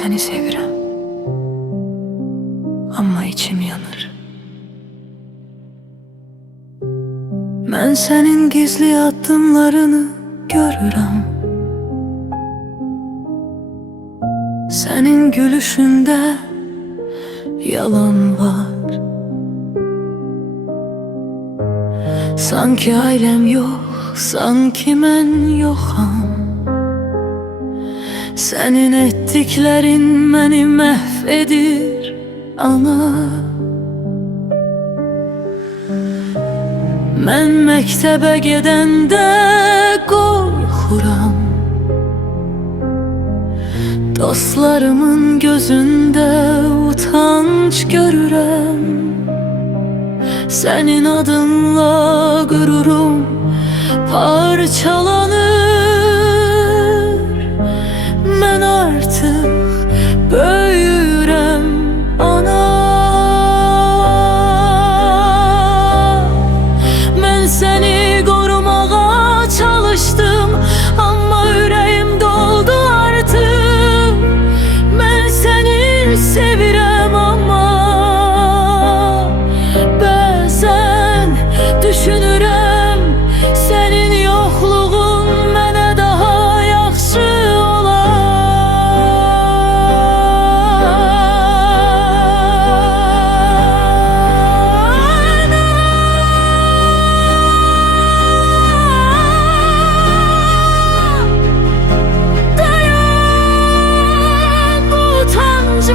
seni sevirəm, amma içim yanır. Mən sənin gizli addımlarını görürəm. Sənin gülüşündə yalan var. Sanki ailəm yox, sanki mən yoxam. Sənin etdiklərin məni məhv edir, ana. Mən məktəbə gedəndə qorxuram. Dostlarımın gözündə utanç görürəm. Sənin adınla qürurum parçalanır. Mən artıq böyürəm, ana. Mən səni qorumağa çalışdım, amma ürəyim doldu artıq. Mən səni sevirəm, amma bəzən düşünürəm, sənin yoxluğun mənə daha yaxşı olar.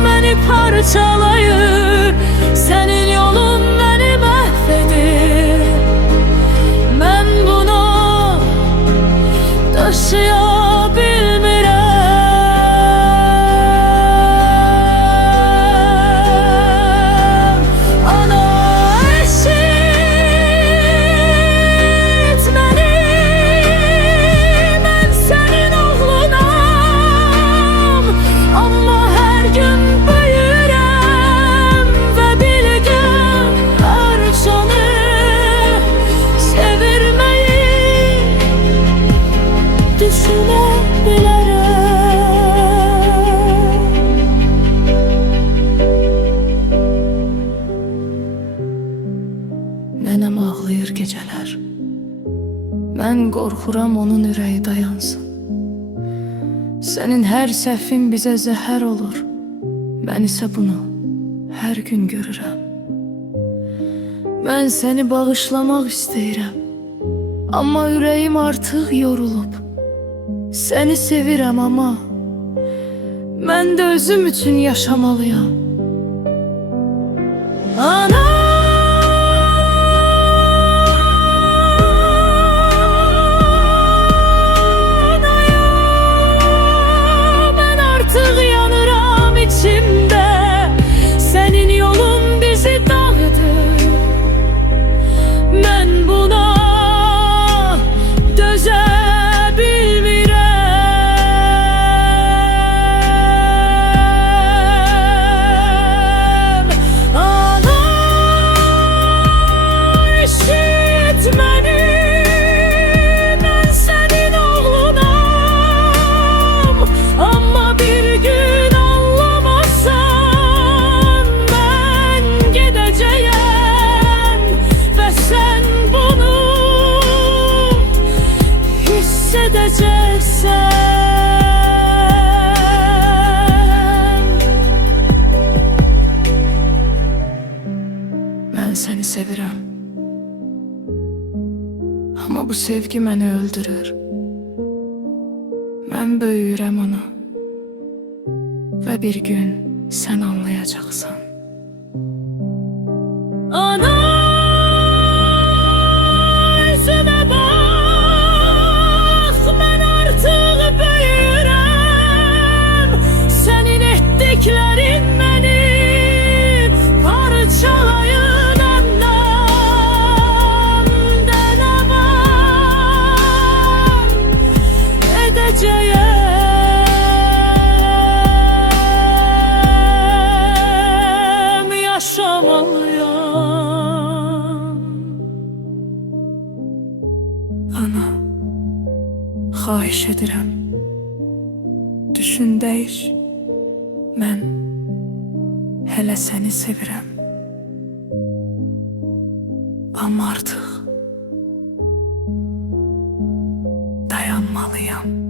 Məni parçalayır, sənin yolun məni məhv edir. Mən bunu daşıya bilmirəm. Ana, eşit məni, mən sənin oğlunam, amma hər gün böyürəm və bir gün parçanı sevirməyi düşünə bilərəm. Nənəm ağlayır gecələr. Mən qorxuram onun ürəyi dayansın. Sənin hər səhvin bizə zəhər olur. Mən isə bunu hər gün görürəm. Mən səni bağışlamaq istəyirəm, amma ürəyim artıq yorulub. Səni sevirəm, amma mən də özüm üçün yaşamalıyam. Ana! İçimdə sənin yolun bizi dağıdır. Mən buna dözə bilmirəm. Ana, eşit məni, mən sənin oğlunam, amma bir gün mən səni sevirəm, amma bu sevgi məni öldürür. Mən böyüyürəm, ana, və bir gün sən anlayacaqsan. Ana! Ana, xahiş edirəm, düşün, dəyiş. Mən hələ səni sevirəm. Amma artıq dayanmalıyam.